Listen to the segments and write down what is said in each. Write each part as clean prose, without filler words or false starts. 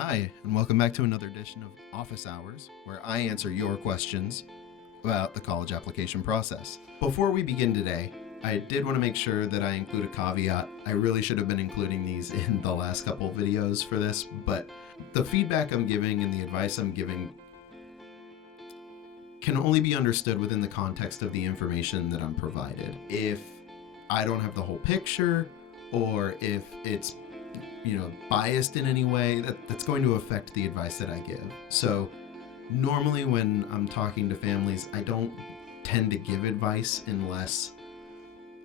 Hi, and welcome back to another edition of Office Hours, where I answer your questions about the college application process. Before we begin today, I did want to make sure that I include a caveat. I really should have been including these in the last couple videos for this, but the feedback I'm giving and the advice I'm giving can only be understood within the context of the information that I'm provided. If I don't have the whole picture, or if it's biased in any way, that's going to affect the advice that I give. So normally when I'm talking to families, I don't tend to give advice unless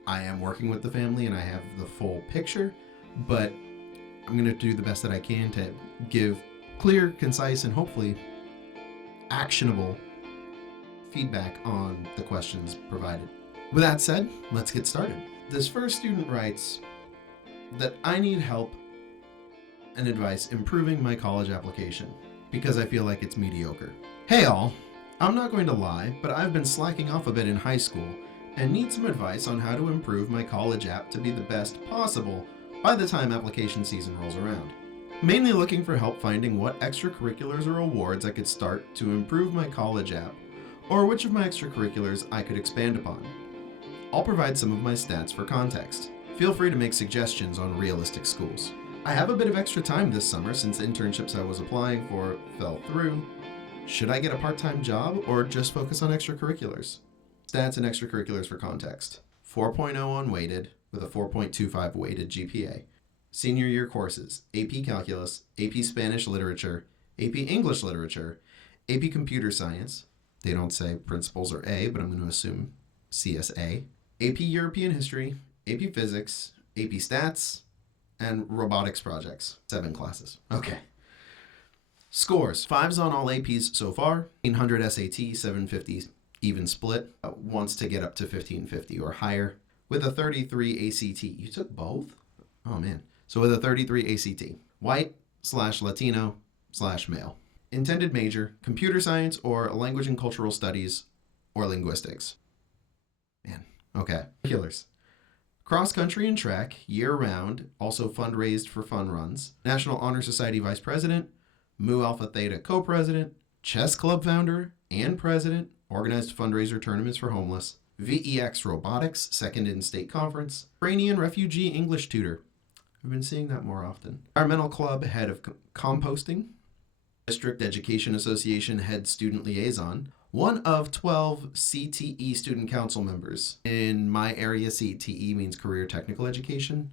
I am working with the family and I have the full picture, but I'm going to do the best that I can to give clear, concise, and hopefully actionable feedback on the questions provided. With that said, let's get started. This first student writes that I need help and advice improving my college application because I feel like it's mediocre. Hey all, I'm not going to lie, but I've been slacking off a bit in high school and need some advice on how to improve my college app to be the best possible by the time application season rolls around. Mainly looking for help finding what extracurriculars or awards I could start to improve my college app, or which of my extracurriculars I could expand upon. I'll provide some of my stats for context. Feel free to make suggestions on realistic schools. I have a bit of extra time this summer since internships I was applying for fell through. Should I get a part-time job or just focus on extracurriculars? Stats and extracurriculars for context. 4.0 on weighted with a 4.25 weighted GPA. Senior year courses: AP Calculus, AP Spanish Literature, AP English Literature, AP Computer Science. They don't say principals or A, but I'm going to assume CSA. AP European History, AP Physics, AP Stats, and robotics projects. 7 classes. Okay. Scores: 5s on all APs so far, 800 SAT, 750 even split. Wants to get up to 1550 or higher with a 33 ACT. You took both? Oh man. So with a 33 ACT. White/Latino/male. Intended major: computer science or language and cultural studies or linguistics. Man. Okay. Killers: cross country and track, year round, also fundraised for fun runs. National Honor Society Vice President, Mu Alpha Theta Co-President, Chess Club founder and President, organized fundraiser tournaments for homeless. VEX Robotics, second in state conference. Ukrainian refugee English tutor. I've been seeing that more often. Environmental Club, head of composting. District Education Association, head student liaison. One of 12 CTE student council members. In my area, CTE means career technical education.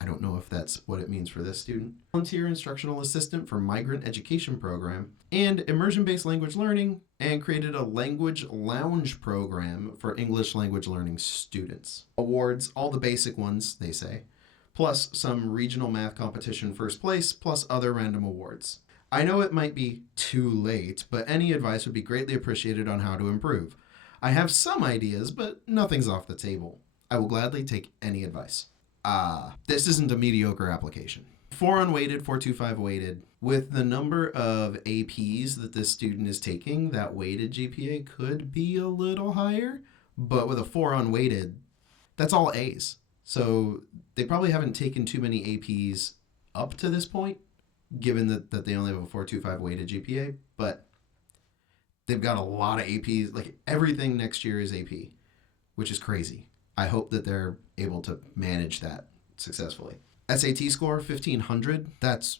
I don't know if that's what it means for this student. Volunteer instructional assistant for migrant education program and immersion-based language learning, and created a language lounge program for English language learning students. Awards, all the basic ones, they say, plus some regional math competition first place, plus other random awards. I know it might be too late, but any advice would be greatly appreciated on how to improve. I have some ideas, but nothing's off the table. I will gladly take any advice. This isn't a mediocre application. 4 unweighted, 4.25 weighted. With the number of APs that this student is taking, that weighted GPA could be a little higher, but with a 4 unweighted, that's all A's. So they probably haven't taken too many APs up to this point, given that they only have a 4.25 weighted GPA, but they've got a lot of APs. Like everything next year is AP, which is crazy. I hope that they're able to manage that successfully. SAT score, 1500. That's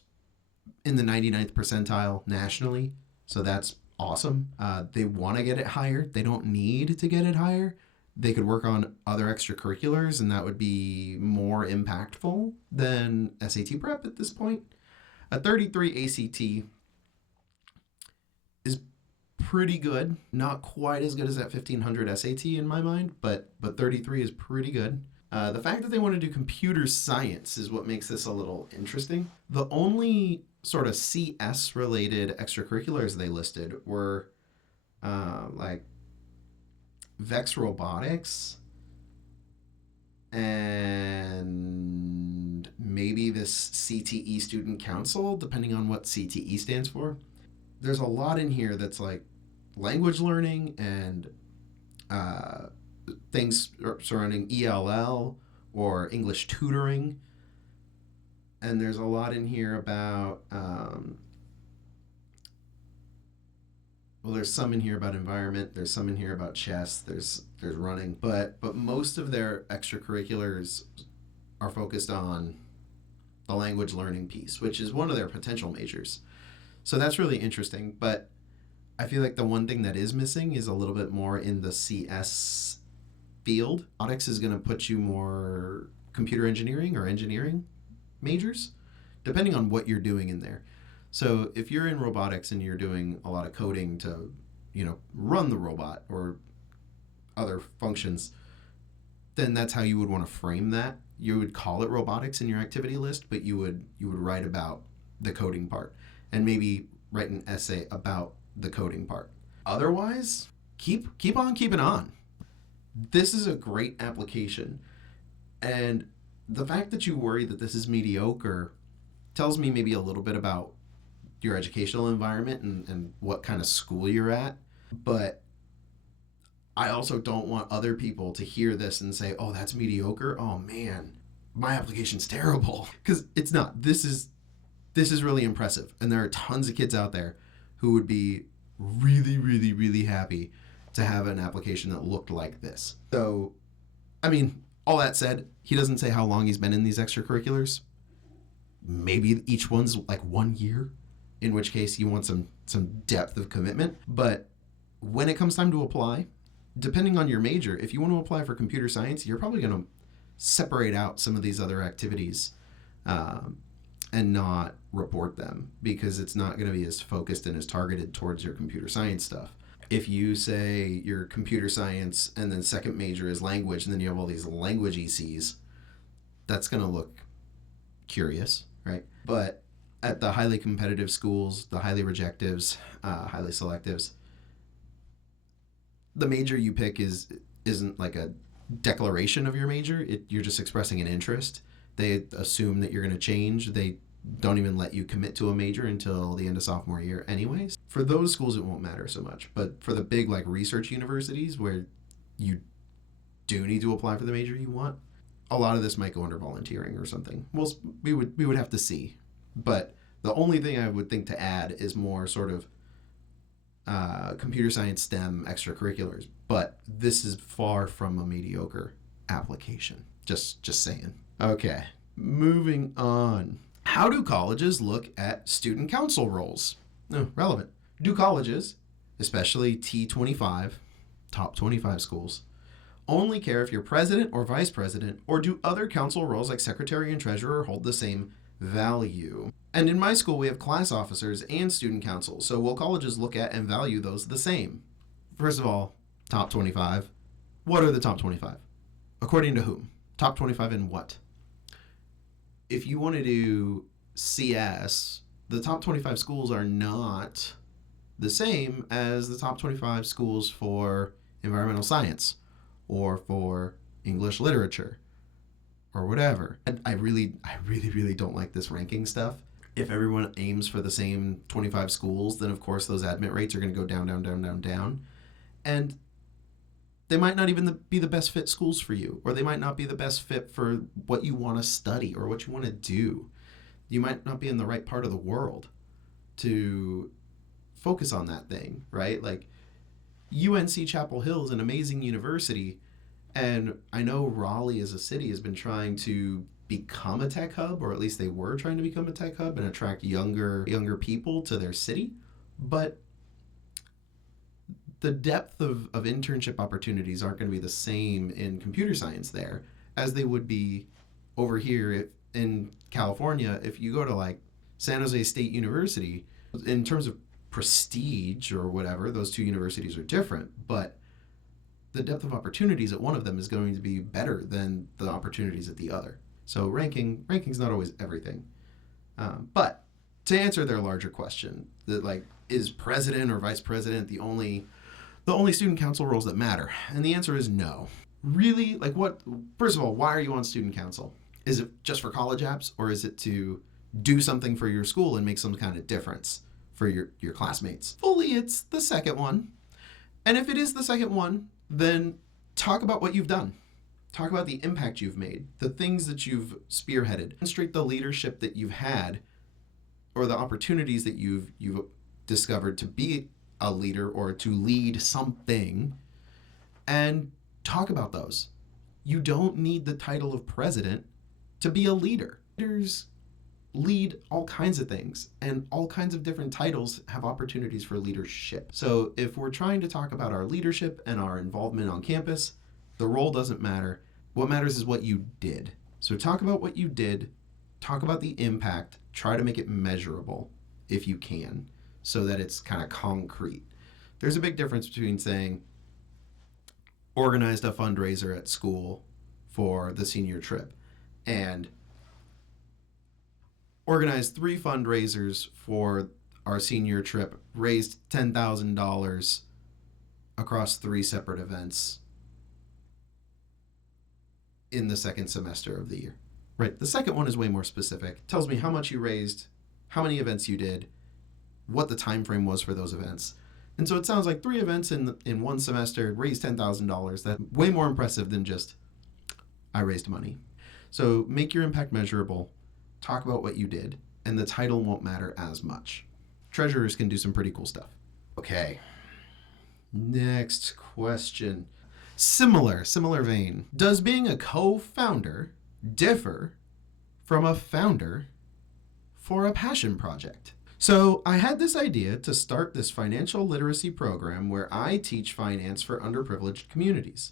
in the 99th percentile nationally, so that's awesome. They want to get it higher. They don't need to get it higher. They could work on other extracurriculars, and that would be more impactful than SAT prep at this point. A 33 ACT is pretty good. Not quite as good as that 1500 SAT in my mind, but 33 is pretty good. The fact that they want to do computer science is what makes this a little interesting. The only sort of CS-related extracurriculars they listed were like VEX Robotics and maybe this CTE Student Council, depending on what CTE stands for. There's a lot in here that's like language learning and things surrounding ELL or English tutoring. And there's a lot in here about Well, there's some in here about environment. There's some in here about chess. There's running, but most of their extracurriculars are focused on the language learning piece, which is one of their potential majors. So that's really interesting. But I feel like the one thing that is missing is a little bit more in the CS field. Robotics is going to put you more computer engineering or engineering majors, depending on what you're doing in there. So if you're in robotics and you're doing a lot of coding to, run the robot or other functions, then that's how you would want to frame that. You would call it robotics in your activity list, but you would write about the coding part and maybe write an essay about the coding part. Otherwise, keep on keeping on. This is a great application. And the fact that you worry that this is mediocre tells me maybe a little bit about your educational environment and what kind of school you're at. But I also don't want other people to hear this and say, oh, that's mediocre. Oh, man, my application's terrible. Because it's not. This is really impressive. And there are tons of kids out there who would be really, really, really happy to have an application that looked like this. So, I mean, all that said, he doesn't say how long he's been in these extracurriculars. Maybe each one's like 1 year, in which case you want some depth of commitment. But when it comes time to apply, depending on your major, if you want to apply for computer science, you're probably going to separate out some of these other activities and not report them, because it's not going to be as focused and as targeted towards your computer science stuff. If you say your computer science and then second major is language, and then you have all these language ECs, that's going to look curious, right? But at the highly competitive schools, the highly rejectives, highly selectives, the major you pick isn't like a declaration of your major. You're just expressing an interest. They assume that you're going to change. They don't even let you commit to a major until the end of sophomore year anyways. For those schools, it won't matter so much. But for the big like research universities where you do need to apply for the major you want, a lot of this might go under volunteering or something. Well, we would have to see. But the only thing I would think to add is more sort of computer science STEM extracurriculars. But this is far from a mediocre application. Just saying. Okay, moving on. How do colleges look at student council roles? No, relevant. Do colleges, especially T25, top 25 schools, only care if you're president or vice president, or do other council roles like secretary and treasurer hold the same value? And in my school, we have class officers and student council, so will colleges look at and value those the same? First of all, top 25. What are the top 25? According to whom? Top 25 in what? If you want to do CS, the top 25 schools are not the same as the top 25 schools for environmental science or for English literature or whatever. I really don't like this ranking stuff. If everyone aims for the same 25 schools, then of course those admit rates are going to go down. And they might not even be the best fit schools for you, or they might not be the best fit for what you want to study or what you want to do. You might not be in the right part of the world to focus on that thing, right? Like UNC Chapel Hill is an amazing university, and I know Raleigh as a city has been trying to become a tech hub, or at least they were trying to become a tech hub and attract younger people to their city, but the depth of internship opportunities aren't going to be the same in computer science there as they would be over here in California. If you go to like San Jose State University, in terms of prestige or whatever, those two universities are different, but the depth of opportunities at one of them is going to be better than the opportunities at the other. So ranking's not always everything. But to answer their larger question, that like, is president or vice president the only student council roles that matter? And the answer is no. Really? Like what? First of all, why are you on student council? Is it just for college apps, or is it to do something for your school and make some kind of difference for your classmates? Fully, it's the second one. And if it is the second one, then talk about what you've done. Talk about the impact you've made, the things that you've spearheaded. Demonstrate the leadership that you've had, or the opportunities that you've discovered to be a leader or to lead something, and talk about those. You don't need the title of president to be a leader. Leaders lead all kinds of things, and all kinds of different titles have opportunities for leadership. So if we're trying to talk about our leadership and our involvement on campus, the role doesn't matter. What matters is what you did. So talk about what you did, talk about the impact, try to make it measurable if you can, so that it's kind of concrete. There's a big difference between saying, organized a fundraiser at school for the senior trip, and organized 3 fundraisers for our senior trip, raised $10,000 across 3 separate events in the second semester of the year. Right? The second one is way more specific. Tells me how much you raised, how many events you did, what the time frame was for those events. And so it sounds like 3 events in one semester, raised $10,000. That's way more impressive than just, I raised money. So make your impact measurable, talk about what you did, and the title won't matter as much. Treasurers can do some pretty cool stuff. Okay. Next question. Similar vein. Does being a co-founder differ from a founder for a passion project? So I had this idea to start this financial literacy program where I teach finance for underprivileged communities.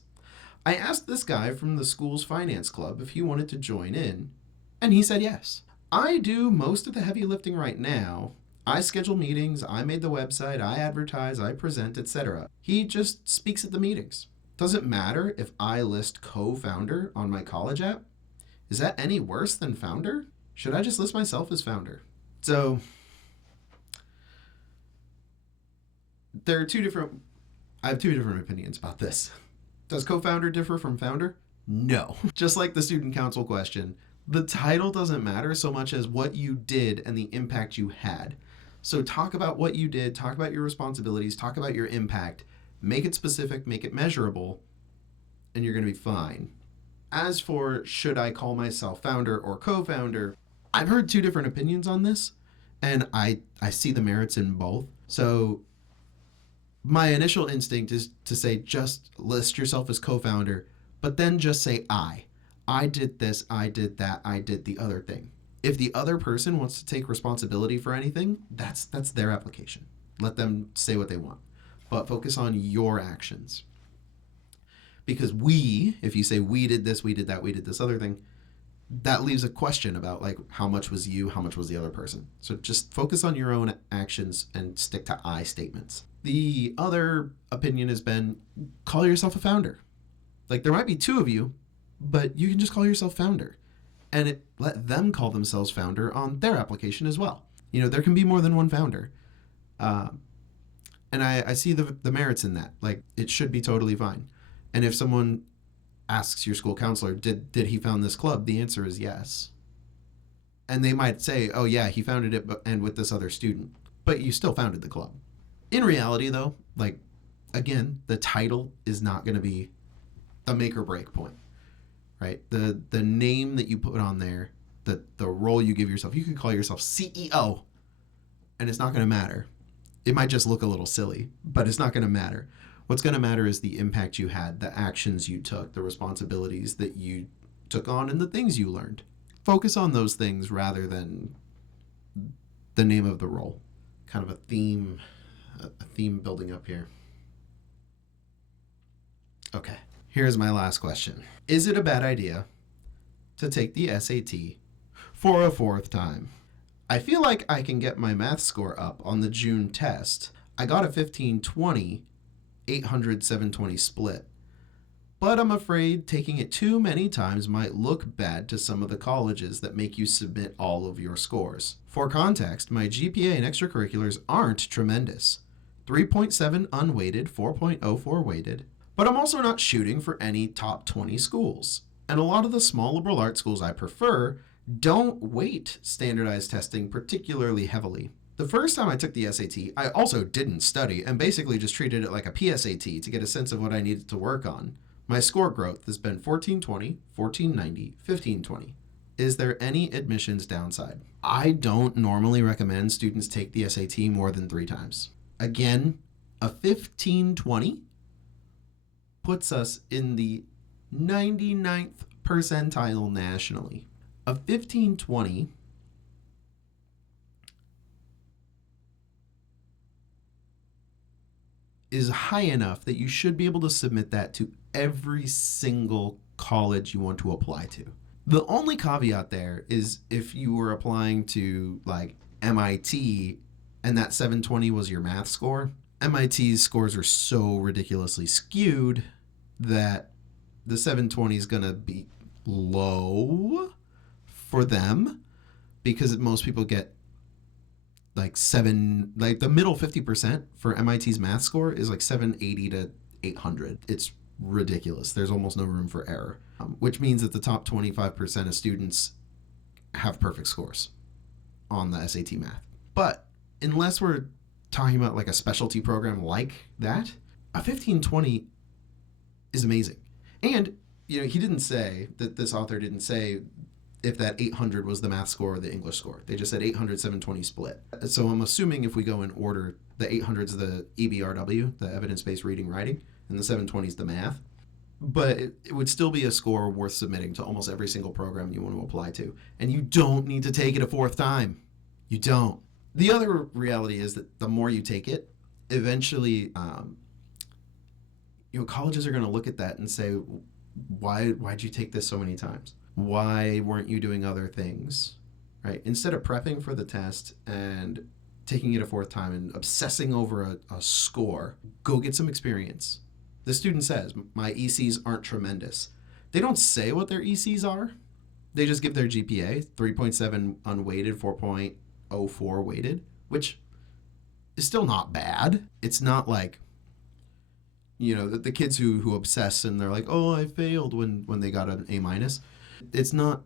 I asked this guy from the school's finance club if he wanted to join in, and he said yes. I do most of the heavy lifting right now. I schedule meetings, I made the website, I advertise, I present, etc. He just speaks at the meetings. Does it matter if I list co-founder on my college app? Is that any worse than founder? Should I just list myself as founder? So I have two different opinions about this. Does co-founder differ from founder? No. Just like the student council question, the title doesn't matter so much as what you did and the impact you had. So talk about what you did, talk about your responsibilities, talk about your impact, make it specific, make it measurable, and you're going to be fine. As for should I call myself founder or co-founder, I've heard 2 different opinions on this, and I see the merits in both. So my initial instinct is to say just list yourself as co-founder, but then just say I did this, I did that, I did the other thing. If the other person wants to take responsibility for anything, that's their application. Let them say what they want, but focus on your actions. Because if you say we did this, we did that, we did this other thing, that leaves a question about like how much was you, how much was the other person. So just focus on your own actions and stick to I statements. The other opinion has been call yourself a founder. Like there might be 2 of you, but you can just call yourself founder, and let them call themselves founder on their application as well. You know, there can be more than one founder. And I see the merits in that. Like it should be totally fine. And if someone asks your school counselor, did he found this club? The answer is yes. And they might say, oh yeah, he founded it and with this other student, but you still founded the club. In reality though, like again, the title is not going to be the make or break point, right? The name that you put on there, the role you give yourself, you can call yourself CEO and it's not going to matter. It might just look a little silly, but it's not going to matter. What's going to matter is the impact you had, the actions you took, the responsibilities that you took on, and the things you learned. Focus on those things rather than the name of the role. Kind of a theme building up here. Okay, here's my last question. Is it a bad idea to take the SAT for a 4th time? I feel like I can get my math score up on the June test. I got a 1520, 800, 720 split. But I'm afraid taking it too many times might look bad to some of the colleges that make you submit all of your scores. For context, my GPA and extracurriculars aren't tremendous. 3.7 unweighted, 4.04 weighted. But I'm also not shooting for any top 20 schools. And a lot of the small liberal arts schools I prefer don't weight standardized testing particularly heavily. The first time I took the SAT, I also didn't study and basically just treated it like a PSAT to get a sense of what I needed to work on. My score growth has been 1420, 1490, 1520. Is there any admissions downside? I don't normally recommend students take the SAT more than 3 times. Again, A 1520 puts us in the 99th percentile nationally. A 1520 is high enough that you should be able to submit that to every single college you want to apply to. The only caveat there is if you were applying to like MIT and that 720 was your math score. MIT's scores are so ridiculously skewed that the 720 is going to be low for them because most people get like the middle 50% for MIT's math score is like 780 to 800. It's ridiculous. There's almost no room for error, which means that the top 25% of students have perfect scores on the SAT math. But unless we're talking about like a specialty program like that, a 1520 is amazing. And, he didn't say that this author didn't say if that 800 was the math score or the English score. They just said 800, 720 split. So I'm assuming if we go in order, the 800 is the EBRW, the evidence-based reading writing, and the 720 is the math. But it would still be a score worth submitting to almost every single program you want to apply to. And you don't need to take it a fourth time. You don't. The other reality is that the more you take it, eventually, colleges are going to look at that and say, why'd you take this so many times? Why weren't you doing other things, right? Instead of prepping for the test and taking it a fourth time and obsessing over a score, go get some experience. The student says, my ECs aren't tremendous. They don't say what their ECs are. They just give their GPA, 3.7 unweighted, 4.04 weighted, which is still not bad. It's not like, the kids who obsess and they're like, oh, I failed when they got an A minus. It's not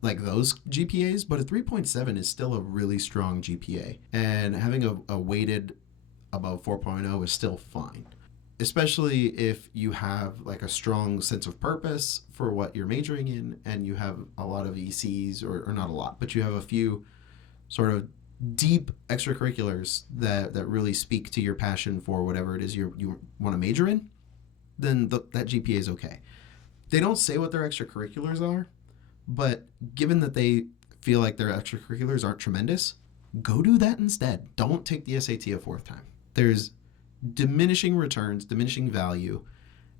like those GPAs, but a 3.7 is still a really strong GPA. And having a weighted above 4.0 is still fine, especially if you have like a strong sense of purpose for what you're majoring in and you have a lot of ECs, or not a lot, but you have a few sort of deep extracurriculars that really speak to your passion for whatever it is you want to major in, then that GPA is okay. They don't say what their extracurriculars are, but given that they feel like their extracurriculars aren't tremendous, go do that instead. Don't take the SAT a fourth time. There's diminishing returns, diminishing value,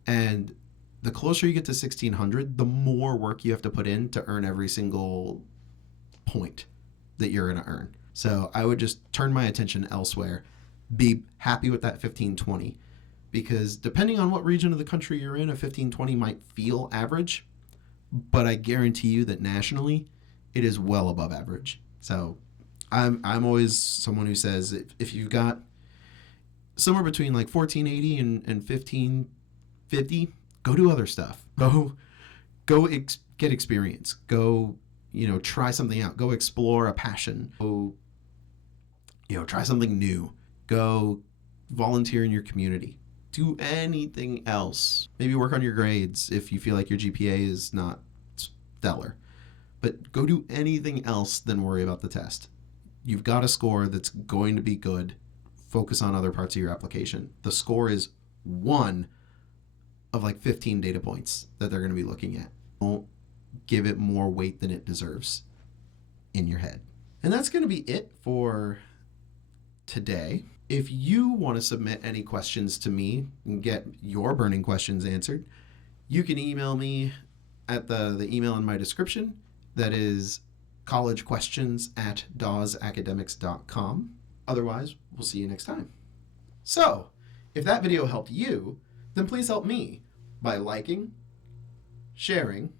and the closer you get to 1600, the more work you have to put in to earn every single point that you're going to earn. So I would just turn my attention elsewhere. Be happy with that 1520, because depending on what region of the country you're in, a 1520 might feel average, but I guarantee you that nationally it is well above average. So I'm always someone who says if you've got somewhere between like 1480 and 1550, go do other stuff. Get experience. Go, try something out. Go explore a passion. Go, try something new. Go volunteer in your community. Do anything else. Maybe work on your grades if you feel like your GPA is not stellar. But go do anything else than worry about the test. You've got a score that's going to be good. Focus on other parts of your application. The score is one of like 15 data points that they're going to be looking at. Don't give it more weight than it deserves in your head. And that's going to be it for today. If you want to submit any questions to me and get your burning questions answered, you can email me at the email in my description. That is collegequestions@dawesacademics.com. Otherwise, we'll see you next time. So, if that video helped you, then please help me by liking, sharing,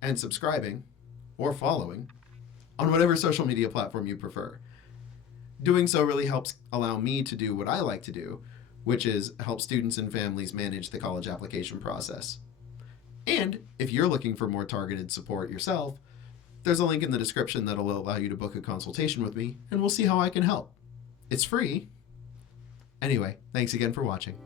and subscribing or following on whatever social media platform you prefer. Doing so really helps allow me to do what I like to do, which is help students and families manage the college application process. And if you're looking for more targeted support yourself, there's a link in the description that'll allow you to book a consultation with me, and we'll see how I can help. It's free. Anyway, thanks again for watching.